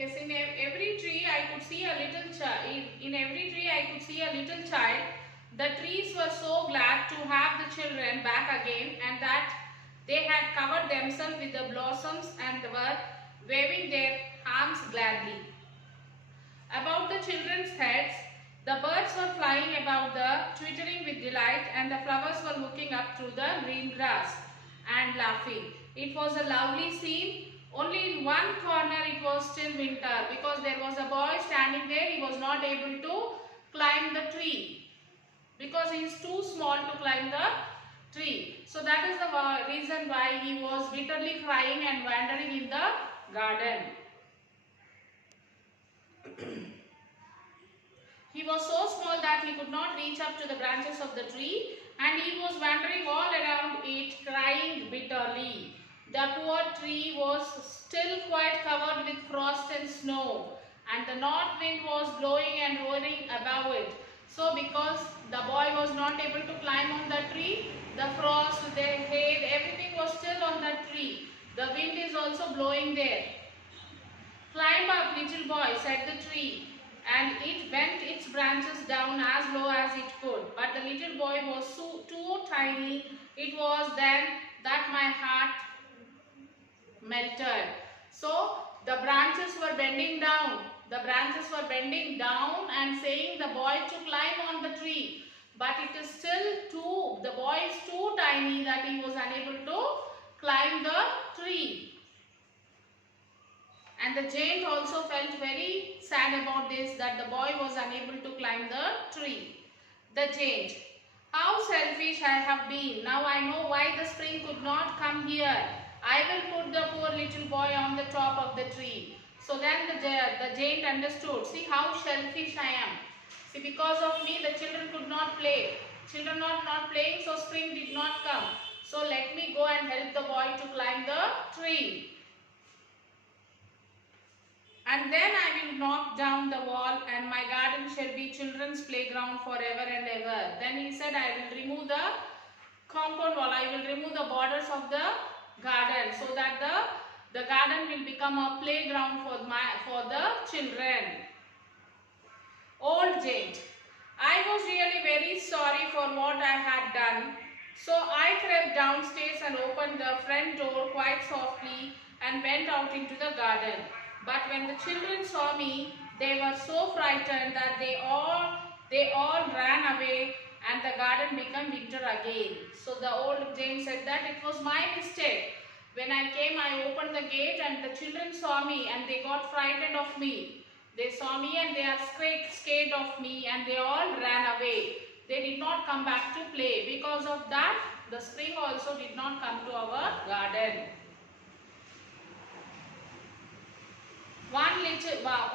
Yes, in every tree I could see a little child. In every tree I could see a little child. The trees were so glad to have the children back again, and that they had covered themselves with the blossoms and were waving their arms gladly. About the children's heads, the birds were flying about, twittering with delight, and the flowers were looking up through the green grass and laughing. It was a lovely scene. Only in one corner it was still winter, because there was a boy standing there. He was not able to climb the tree because he is too small to climb the tree. So that is the reason why he was bitterly crying and wandering in the garden. He was so small that he could not reach up to the branches of the tree, and he was wandering all around it, crying bitterly. The poor tree was still quite covered with frost and snow, and the north wind was blowing and roaring above it. So because the boy was not able to climb on the tree, the frost, the hail, everything was still on the tree. The wind is also blowing there. "Climb up, little boy," said the tree, and it bent its branches down as low as it could. But the little boy was too tiny. It was then that my heart melted. So the branches were bending down. The branches were bending down and saying the boy to climb on the tree. But it is still the boy is too tiny that he was unable to climb the tree. And the giant also felt very sad about this, that the boy was unable to climb the tree. The giant: "How selfish I have been. Now I know why the spring could not come here. I will put the poor little boy on the top of the tree." So then the giant understood. See how selfish I am. See, because of me the children could not play. Children are not playing, so spring did not come. So let me go and help the boy to climb the tree. "And then I will knock down the wall, and my garden shall be children's playground forever and ever." Then he said, "I will remove the compound wall. I will remove the borders of the garden, so that the garden will become a playground for the children." Old giant: "I was really very sorry for what I had done. So I crept downstairs and opened the front door quite softly and went out into the garden. But when the children saw me, they were so frightened that they all ran away, and the garden became winter again." So the old giant said that it was my mistake. When I came, I opened the gate, and the children saw me and they got frightened of me. They saw me and they are scared of me, and they all ran away. They did not come back to play. Because of that, the spring also did not come to our garden.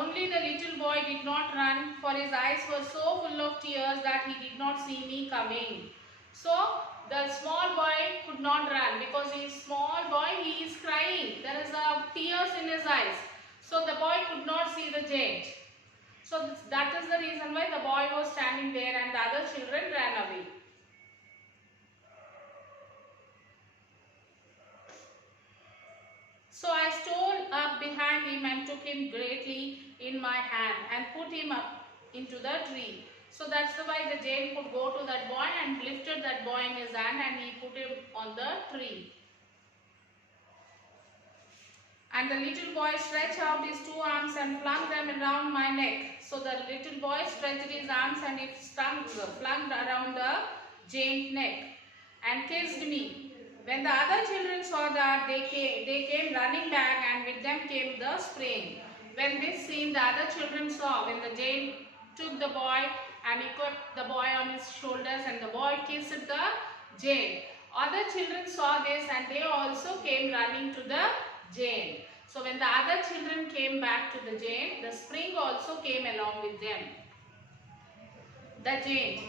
Only the little boy did not run, for his eyes were so full of tears that he did not see me coming. So the small boy could not run because he is small boy, he is crying. There is tears in his eyes. So the boy could not see the giant. So that is the reason why the boy was standing there and the other children ran away. So I stole up behind him and took him greatly in my hand and put him up into the tree. So that's why the giant could go to that boy and lifted that boy in his hand, and he put him on the tree. And the little boy stretched out his two arms and flung them around my neck. So the little boy stretched his arms and it flung around the giant's neck and kissed me. When the other children saw that, they came running back, and with them came the spring. When this scene the other children saw, when the giant took the boy and he kept the boy on his shoulders, and the boy kissed the giant. Other children saw this, and they also came running to the giant. So when the other children came back to the giant, the spring also came along with them. The giant: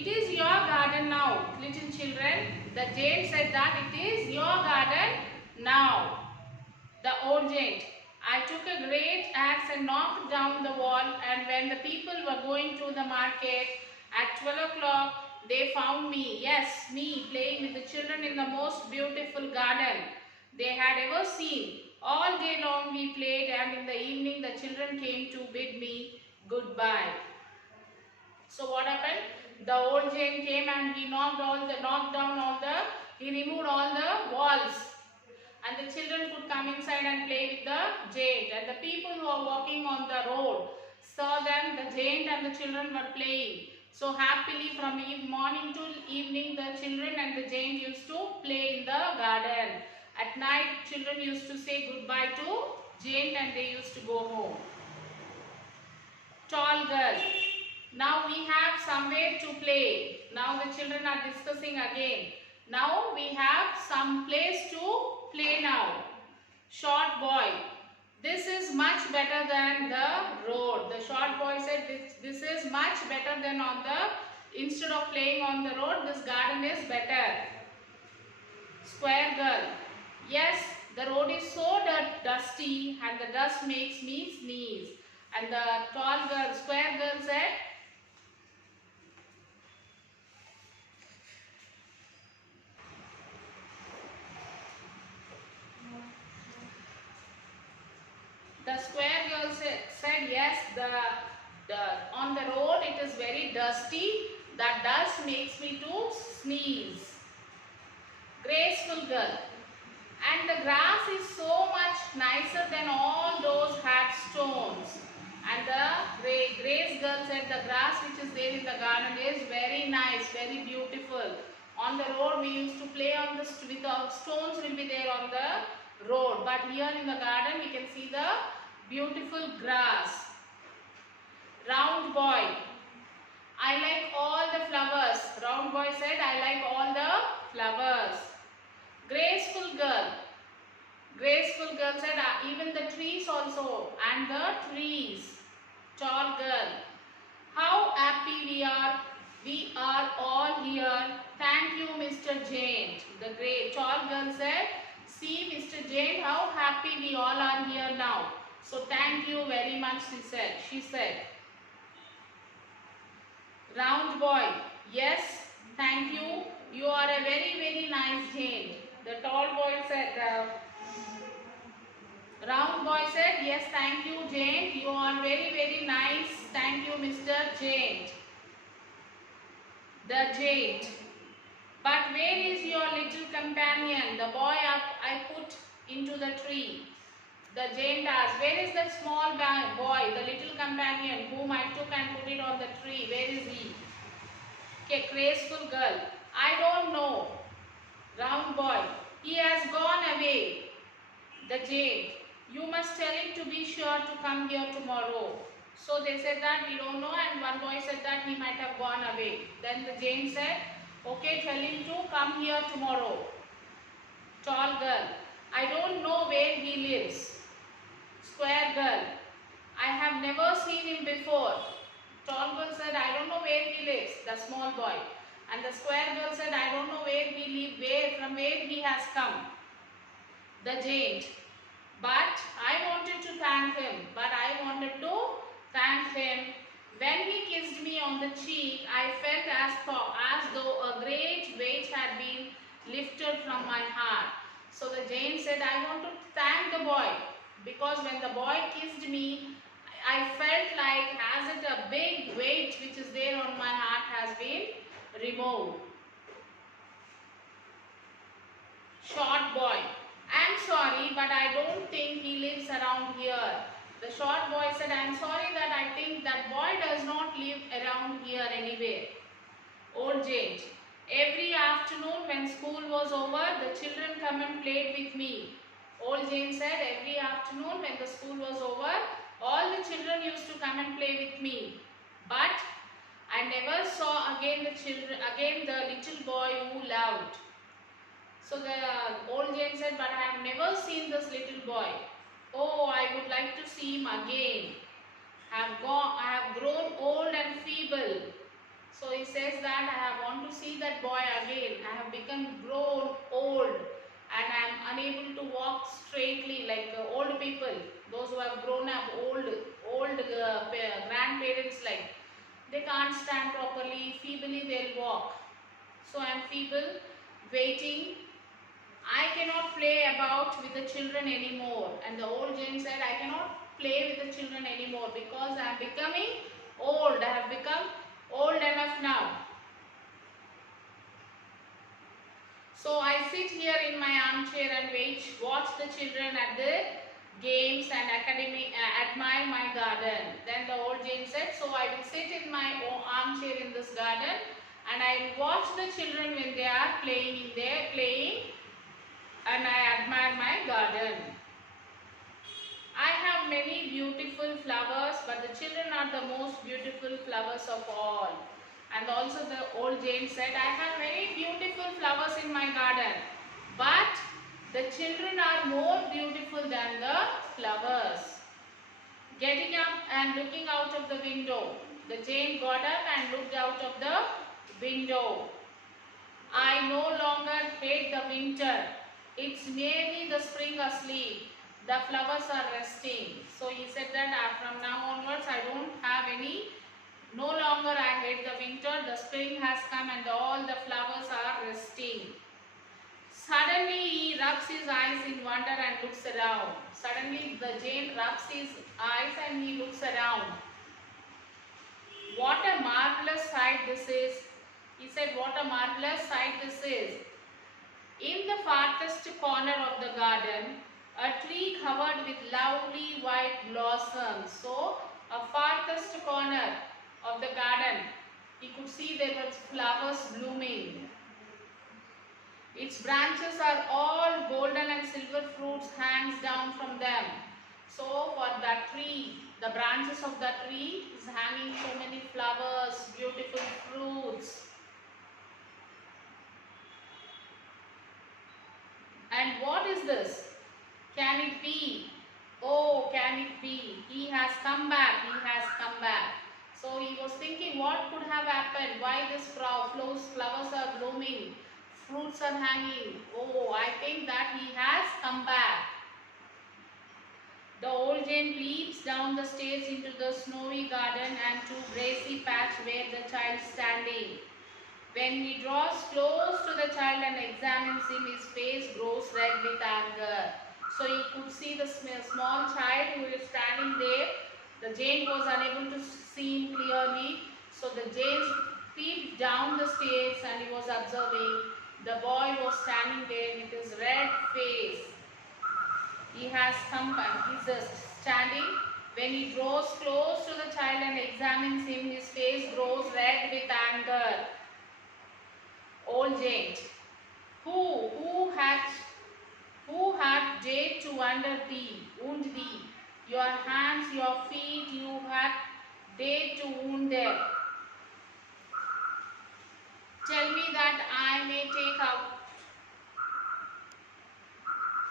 "It is your garden now, little children." The giant said that it is your garden now. The old giant: "I took a great axe and knocked down the wall, and when the people were going to the market at 12 o'clock, they found me, yes, me, playing with the children in the most beautiful garden they had ever seen. All day long we played and in the evening the children came to bid me goodbye. So what happened? The old Jain came and he knocked down all the, he removed all the walls, and the children could come inside and play with the giant. And the people who are walking on the road saw them, the giant and the children were playing. So happily from morning till evening the children and the giant used to play in the garden. At night children used to say goodbye to giant and they used to go home. Tall girl. Now we have somewhere to play. Now the children are discussing again. Now we have some place to play now. Short boy. This is much better than the road. The short boy said this is much better than on the, instead of playing on the road, this garden is better. Square girl. Yes, the road is so dusty and the dust makes me sneeze. And the tall girl, square girl said, the square girl said yes, on the road it is very dusty, that dust makes me to sneeze. Graceful girl. And the grass is so much nicer than all those hard stones. And the Grace girl said the grass which is there in the garden is very nice, very beautiful. On the road we used to play on the stones will be there on the road, but here in the garden we can see the beautiful grass. Round boy. I like all the flowers. Round boy said I like all the flowers. Graceful girl. Graceful girl said even the trees also, and the trees. Tall girl. How happy we are. We are all here. Thank you, Mr. Jain. The tall girl said, see Mr. Jain, how happy we all are here now. So thank you very much, she said. Round boy. Yes, thank you. You are a very, very nice Jain. The tall boy said, round boy said, yes, thank you, Jain. You are very, very nice. Thank you, Mr. Jain. The Jain. But where is your little companion? The boy I put into the tree. The Jain asked, where is that small boy, the little companion whom I took and put it on the tree? Where is he? Okay, graceful girl. I don't know. Round boy. He has gone away. The Jain. You must tell him to be sure to come here tomorrow. So they said that we don't know, and one boy said that he might have gone away. Then the Jain said, okay, tell him to come here tomorrow. Tall girl. I don't know where he lives. Square girl. I have never seen him before. Tall girl said, I don't know where he lives, the small boy. And the square girl said, I don't know where he lives, from where he has come. The Jain. But I wanted to thank him. When he kissed me on the cheek, I felt as though a great weight had been lifted from my heart. So the Jain said, I want to thank the boy, because when the boy kissed me, I felt like as if a big weight which is there on my heart has been removed. Short boy. I'm sorry, but I don't think he lives around here. The short boy said, I'm sorry that I think that boy does not live around here anywhere. Old Jain. Every afternoon when school was over, the children come and played with me. Old Jain said, every afternoon when the school was over, all the children used to come and play with me. But I never saw again the little boy who loved. So the old Jain said, but I have never seen this little boy. Oh, I would like to see him again. I have grown old and feeble. So he says that I want to see that boy again. I have grown old and I am unable to walk straightly like old people. Those who have grown up, old grandparents, like they can't stand properly, feebly they'll walk. So I am feeble, waiting. I cannot play about with the children anymore. And the old Jain said, I cannot play with the children anymore because I am becoming old. I have become old enough now. So I sit here in my armchair and watch the children at the games and admire my garden. Then the old Jane said, so I will sit in my armchair in this garden and I will watch the children when they are playing and I admire my garden. I have many beautiful flowers, but the children are the most beautiful flowers of all. And also the old Jane said, I have many beautiful flowers in my garden, but the children are more beautiful than the flowers. Getting up and looking out of the window. The Jane got up and looked out of the window. I no longer hate the winter. It's merely the spring asleep. The flowers are resting. So he said that from now onwards I don't have any. No longer I hate the winter. The spring has come and all the flowers are resting. Suddenly he rubs his eyes in wonder and looks around. Suddenly the Jane rubs his eyes and he looks around. What a marvelous sight this is. He said, what a marvelous sight this is. In the farthest corner of the garden, a tree covered with lovely white blossoms. So, a farthest corner of the garden, he could see there were flowers blooming. Its branches are all golden and silver fruits hangs down from them. So, for that tree, the branches of the tree is hanging so many flowers, beautiful fruits. And what is this? Can it be? Oh, can it be? He has come back. He has come back. So he was thinking, what could have happened? Why this flowers are blooming? Fruits are hanging. Oh, I think that he has come back. The old Jane leaps down the stairs into the snowy garden and to grassy patch where the child is standing. When he draws close to the child and examines him, his face grows red with anger. So he could see the small child who is standing there. The Jane was unable to see him clearly. So the Jane peeped down the stairs and he was observing. The boy was standing there with his red face. He has come back. He is standing. When he draws close to the child and examines him, his face grows red with anger. Old Jane, who hath dared to wound thee? Your hands, your feet, you hath dared to wound them.